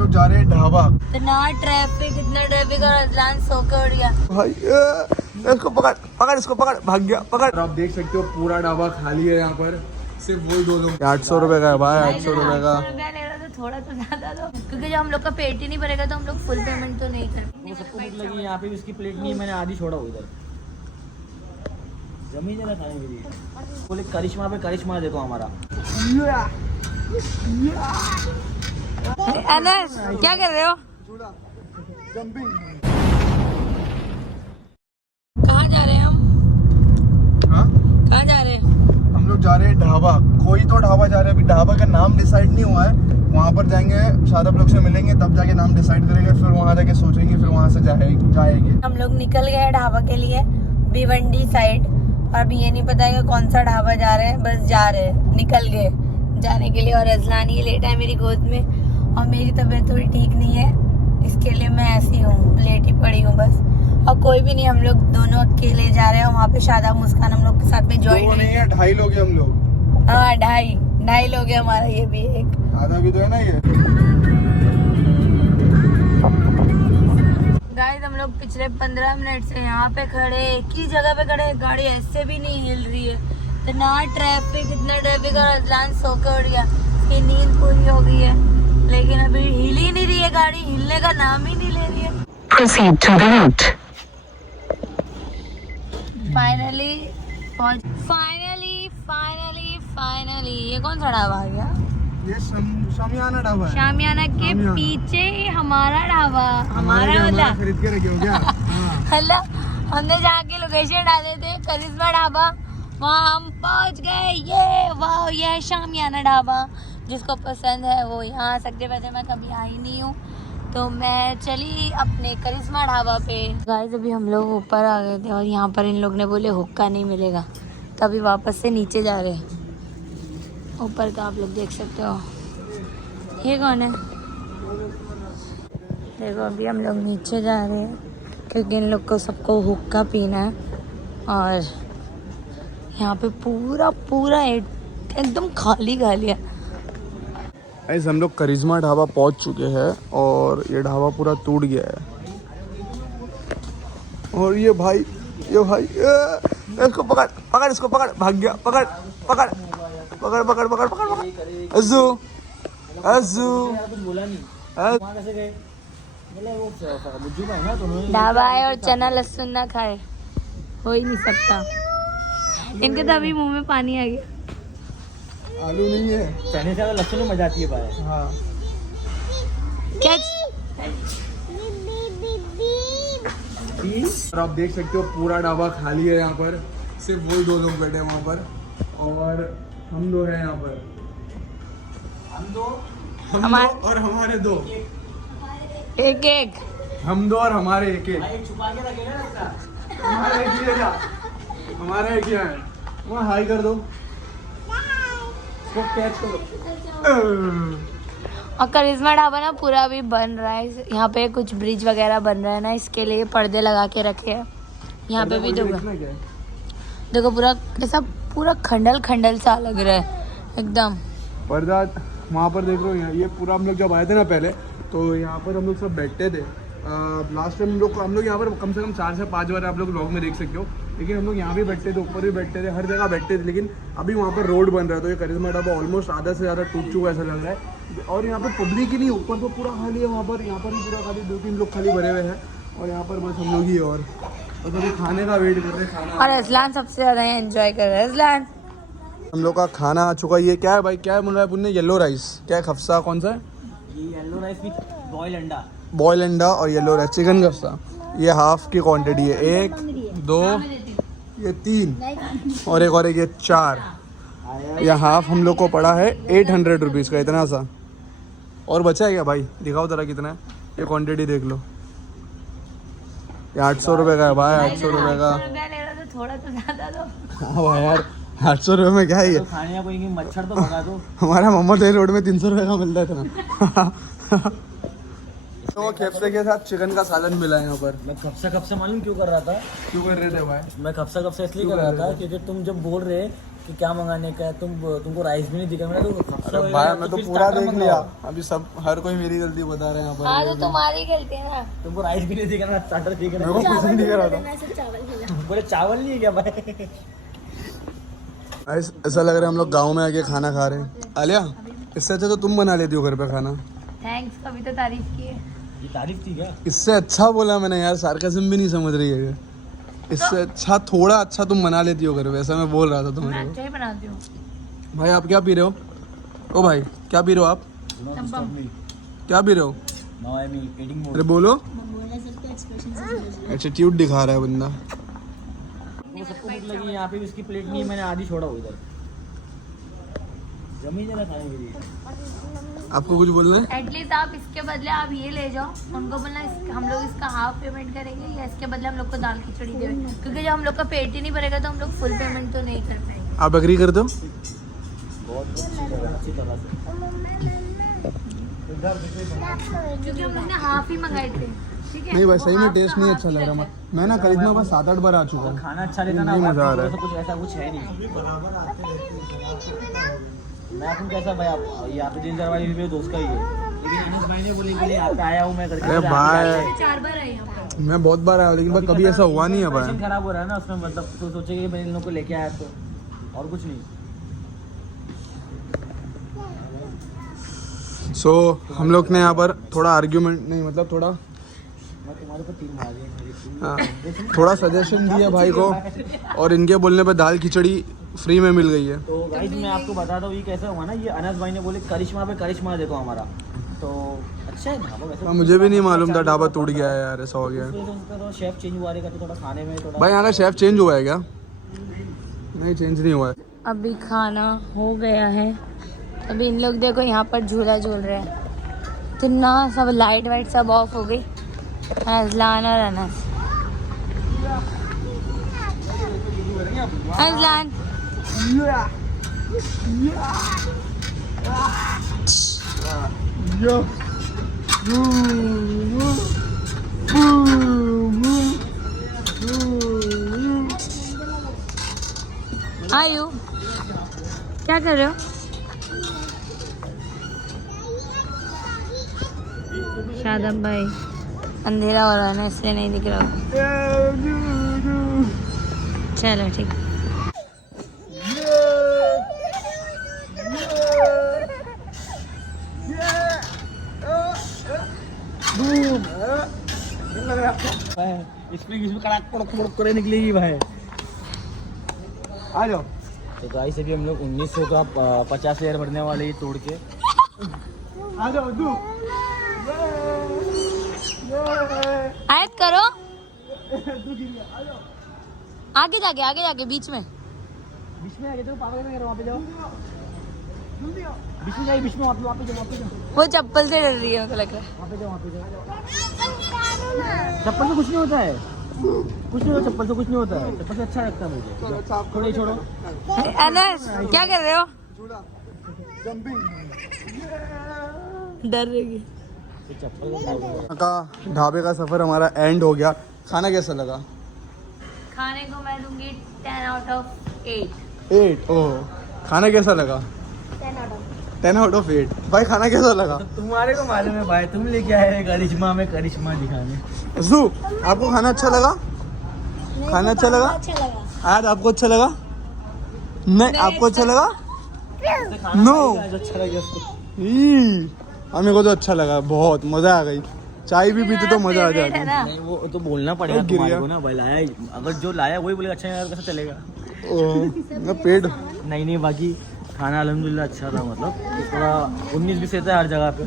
लोग जा रहे हैं ढाबा। इतना ट्रैफिक और अजलान सो के उड़ गया। भाई इसको पकड़ पकड़, इसको पकड़, भाग गया, पकड़। आप देख सकते हो पूरा ढाबा खाली है यहाँ पर, सिर्फ वही दो लोग। 800 रुपए का है भाई, 800 रुपए का। ले रहा तो थोड़ा तो ज्यादा दो, क्योंकि जब हम लोग का पेट ही नहीं भरेगा तो हम लोग फुल पेमेंट तो नहीं करते। सबको भूख लगी, यहाँ पे भी उसकी प्लेट नहीं है, मैंने आधी छोड़ा उधर। जमी जरा खाने के लिए बोले करिश्मा पे करिश्मा देखो हमारा। अनस क्या कर रहे हो? कहाँ जा रहे हैं हम? हाँ? कहाँ जा रहे हैं? हम लोग जा रहे हैं ढाबा, कोई तो ढाबा जा रहे हैं। अभी ढाबा का नाम डिसाइड नहीं हुआ है, वहाँ पर जाएंगे, शायद आप लोग से मिलेंगे, तब जाके नाम डिसाइड करेंगे, फिर वहाँ जाके सोचेंगे, फिर वहाँ से जाएंगे। हम लोग निकल गए हैं ढाबा के लिए भिवंडी साइड, और अभी ये नहीं पता है कि कौन सा ढाबा जा रहे हैं, बस जा रहे हैं, निकल गए जाने के लिए। और अजलान ये लेटा है मेरी गोद में, और मेरी तबीयत थोड़ी ठीक नहीं है, इसके लिए मैं ऐसी हूँ, लेट ही पड़ी हूँ बस। और कोई भी नहीं, हम लोग दोनों अकेले जा रहे हैं। वहाँ पे शादा मुस्कान हम लोग के साथ में ज्वाइन नहीं है, 2.5 लोग हैं हम लोग। हाँ, ढाई लोग हैं हमारा, ये भी एक आधा भी तो है ना ये। गाइस हम लोग पिछले 15 मिनट से यहाँ पे खड़े, एक ही जगह पे खड़े, गाड़ी ऐसे भी नहीं हिल रही है। इतना ट्रैफिक और अजलान सो के उड़ गया, इसकी नींद पूरी हो गई है, लेकिन अभी हिल ही नहीं रही है गाड़ी, हिलने का नाम ही नहीं ले रही है। Proceed to the route. Finally ये कौन सा ढाबा आ गया? ये शामियाना ढाबा है। शामियाना के पीछे हमारा ढाबा, हमारा वाला खरीद के रखे हो क्या? मतलब हमने जहाँ की लोकेशन डाले थे करिश्मा ढाबा, वहाँ हम पहुँच गए। ये वाह, ये है शामियाना ढाबा। जिसको पसंद है वो यहाँ आ सकते। वैसे मैं कभी आई नहीं हूँ, तो मैं चली अपने करिश्मा ढाबा पे। गाइस अभी हम लोग ऊपर आ गए थे, और यहाँ पर इन लोग ने बोले हुक्का नहीं मिलेगा, तभी वापस से नीचे जा रहे हैं। ऊपर का आप लोग देख सकते हो। ये कौन है? देखो अभी हम लोग नीचे जा रहे हैं, क्योंकि इन लोग को सबको हुक्का पीना है। और यहाँ पे पूरा एकदम खाली है। गाइस हम लोग करिश्मा ढाबा पहुंच चुके हैं, और ये ढाबा पूरा टूट गया है। और ये भाई इसको पकड़ पकड़, इसको पकड़, भाग गया, पकड़ पकड़ पकड़ पकड़ पकड़ पकड़। अज़ू कुछ बोला नहीं, वहाँ कैसे गए? मतलब वो बुज्जू का है ना, तो ढाबा आए और चना लहसुन ना खाए, हो ही नहीं सकता। इनके तो अभी मुंह में पानी आ गया। आलू नहीं है, चने से ज्यादा लहसुन में मजा आती है भाई। हाँ। क्या? और आप देख सकते हो पूरा ढाबा खाली है यहाँ पर, सिर्फ वही दो लोग बैठे हैं वहाँ पर, और हम दो हैं यहाँ पर। हम दो और हमारे दो, एक हम दो और हमारे एक छुपा के रखे ना लगता। हमारा एक ही है क्या? हमारा एक ही है। वहाँ हाई कर दो, वो कैच करो। और करिश्मा ढाबा ना पूरा अभी बन रहा है, यहाँ पे कुछ ब्रिज वगैरह बन रहा है ना, इसके लिए पर्दे लगा के रखे हैं। यहाँ पे भी देखो पूरा ऐसा पूरा खंडल सा लग रहा है एकदम। पर्दा वहाँ पर देख रहे हो, ये पूरा हम लोग जब आए थे ना पहले, तो यहाँ पर हम लोग सब बैठते थे। लास्ट टाइम हम लोग यहाँ पर कम से कम 4 से 5 बार आप लोग व्लॉग में देख सकते हो। लेकिन हम लोग यहाँ भी बैठते थे, ऊपर भी बैठते थे, हर जगह बैठते थे। लेकिन अभी वहाँ पर रोड बन रहा है, तो ये करिश्मा ढाबा ऑलमोस्ट आधा से ज़्यादा टूट चुका ऐसा लग रहा है। और यहाँ पर पब्लिक ही नहीं, ऊपर तो पूरा खाली है, वहाँ पर यहाँ पर भी पूरा खाली, 2-3 लोग खाली भरे हुए हैं, और यहाँ पर बस हम लोग ही। और अभी खाने का वेट कर रहे हैं, खाना। और अजलान सबसे ज़्यादा एंजॉय कर रहा है। अजलान हम लोग का खाना आ चुका है। ये क्या है भाई, क्या है बोल रहा है पुन्ने? येलो राइस, क्या है? खफसा कौन सा है? ये येलो राइस विथ बॉयल अंडा और येलो राइस, चिकन खफसा। ये हाफ की क्वांटिटी है, 1 2 ये 3 और एक ये 4। यह हाफ हम लोग को पड़ा है 800 रुपीज़ का, इतना सा। और बचा है क्या भाई? दिखाओ जरा कितना है, ये क्वांटिटी देख लो। ये 800 रुपये का है भाई, 800 रुपये का। थोड़ा तो ज़्यादा दो। हाँ भाई यार, 800 रुपये में क्या है ये? तो खाने कोई मच्छर तो भगा दो। हमारा मोहम्मद अली रोड में 300 रुपये का मिलता है इतना। तो खेपसे के साथ चिकन का सालन मिला है यहाँ पर। मैं खपसा मालूम क्यों कर रहा था? क्यों कर रहे थे भाई? मैं खपसा इसलिए कर रहा था क्योंकि तुम जब बोल रहे कि क्या मंगाने का है, तुमको राइस भी नहीं दिखा। मैंने तो अरे भाई मैं तो पूरा देख लिया, अभी सब हर कोई मेरी गलती बता रहे हैं यहाँ हाँ पर। तो तुम्हारी गलती है ना। तुमको राइस भी नहीं दिखा ना, स्टार्टर दिखा मेरे को कुछ नहीं दिख रहा था। बोले चावल नहीं है क्या भाई? ऐसा लग रहा है हम लोग गाँव में आके खाना खा रहे हैं। आलिया इससे अच्छा तो तुम बना लेती हो घर पे खाना। थैंक्स, कभी तो तारीफ की है। ये तारीफ थी क्या? इससे अच्छा बोला मैंने यार, सार्केज्म भी नहीं समझ रही है ये। इससे अच्छा थोड़ा अच्छा तुम बना लेती हो घर पे, ऐसा मैं बोल रहा था मैं तुम्हारे अच्छा ही बनाती हूँ। को। भाई आप क्या पी रहे हो? ओ भाई क्या पी रहे हो आप? क्या पी रहे हो? Now I am eating more. अरे बोलो। एटीट्यूड दिखा रहा है बंदा। सबको भूख लगी, यहाँ पे भी इसकी प्लेट नहीं है, मैंने आधी छोड़ा हुआ इधर। जमी जरा खाने के लिए। आपको कुछ बोलना है? एटलीस्ट आप इसके बदले आप ये ले जाओ, उनको बोलना हम लोग इसका हाफ पेमेंट करेंगे या इसके बदले हम लोग को दाल खिचड़ी देंगे, क्योंकि जब हम लोग का पेट ही नहीं भरेगा तो हम लोग फुल पेमेंट तो नहीं कर पाएंगे। आप एग्री करते हो? बहुत अच्छी तरह से। क्योंकि हम लोग ने हाफ ही मंगाए थे, ठीक है? नहीं भाई सही में हाफ टेस्ट का नहीं हाफ अच्छा ही लग रहा। रखा है। मैं ना करिश्मा पास 7-8 बार आ चुका हूँ। खाना अच्छा रहता ना, नहीं मजा आ रहा है। कुछ ऐसा कुछ है नहीं। मैं आपको कैसा भाई, आप यहाँ पे 3-4 बार मेरे दोस्त का ही है, लेकिन इस महीने बोले के लिए यहाँ पे आया हूँ मैं करके। अरे भाई 4 बार आए यहाँ पे। मैं बहुत बार आया लेकिन कभी ऐसा हुआ नहीं है भाई। Impression खराब हो रहा है ना उसमें, मतलब तो सोचे कि मैंने इन लोगों को लेके आया तो, और कुछ नहीं। सो हम लोग ने यहाँ पर थोड़ा आर्ग्यूमेंट नहीं, मतलब थोड़ा मैं तुम्हारे पर 3 मार दिया। हाँ, थोड़ा सजेशन दिया भाई को, और इनके बोलने पे दाल खिचड़ी फ्री में मिल गई है। तो गाइस मैं आपको बताता हूँ ये कैसा हुआ ना, ये अनस भाई ने बोले करिश्मा पे करिश्मा देखो हमारा, तो अच्छा है ढाबा वैसे। हाँ, मुझे भी नहीं मालूम था ढाबा टूट गया है यार, ऐसा हो गया है। तो शेफ चेंज हुआ रहेगा तो थोड़ा खाने में थोड़ा। भाई यहाँ का शेफ चेंज हुआ है क्या? नहीं चेंज नहीं हुआ है। अभी खाना हो गया है, अभी इन लोग देखो यहाँ पर झूला झूल रहे हैं, तो ना सब लाइट वाइट सब ऑफ हो गई। अजलान और अनस, अजलान आयु क्या कर रहे हो? शादब भाई अंधेरा हो रहा है ना इसलिए नहीं दिख रहा। चलो ठीक। इसमें कड़ाक कड़क करे निकलेगी भाई। आ जाओ। तो गाइस अभी हम लोग 1900 का 50 लेयर भरने वाले ही तोड़ के। आ जाओ तू। आयत करो, आगे जाके बीच में आगे तो पागल में वहाँ पे जाओ, बीच में जाइए, बीच में वहाँ पे जाओ। वो चप्पल से डर रही है, मुझे लग रहा है। वहाँ पे जाओ। चप्पल से कुछ नहीं होता है, कुछ नहीं होता, चप्पल से कुछ नहीं होता है, चप्पल से अच्छा लगता है मुझे। थोड़ी छोड़ो। अनस क्या कर रहे हो? डर रही है। का ढाबे का सफर हमारा एंड हो गया। खाना कैसा लगा? खाने को मैं दूंगी 10 out of 8। 8। ओह खाना कैसा लगा? 10 out of 8। भाई खाना कैसा लगा? तुम्हारे को मालूम है भाई, तुम लेके आए हैं करिश्मा में करिश्मा दिखाने। जू आपको खाना अच्छा लगा? खाना अच्छा लगा? आज आपको अच्छा लगा? नहीं आपको अच्छा लगा? नो अच्छा लगा उसको। हमें को तो अच्छा लगा, बहुत मजा आ गई। चाय भी पीते तो मजा आ जाता। नहीं वो तो बोलना पड़ेगा गिर तुम्हारे गया। को ना भाई, लाया अगर जो लाया वही बोलेगा अच्छा यार कैसा चलेगा। पेट नहीं बाकी खाना अल्हम्दुलिल्लाह अच्छा था, मतलब थोड़ा 19-20 रहता है हर जगह पे।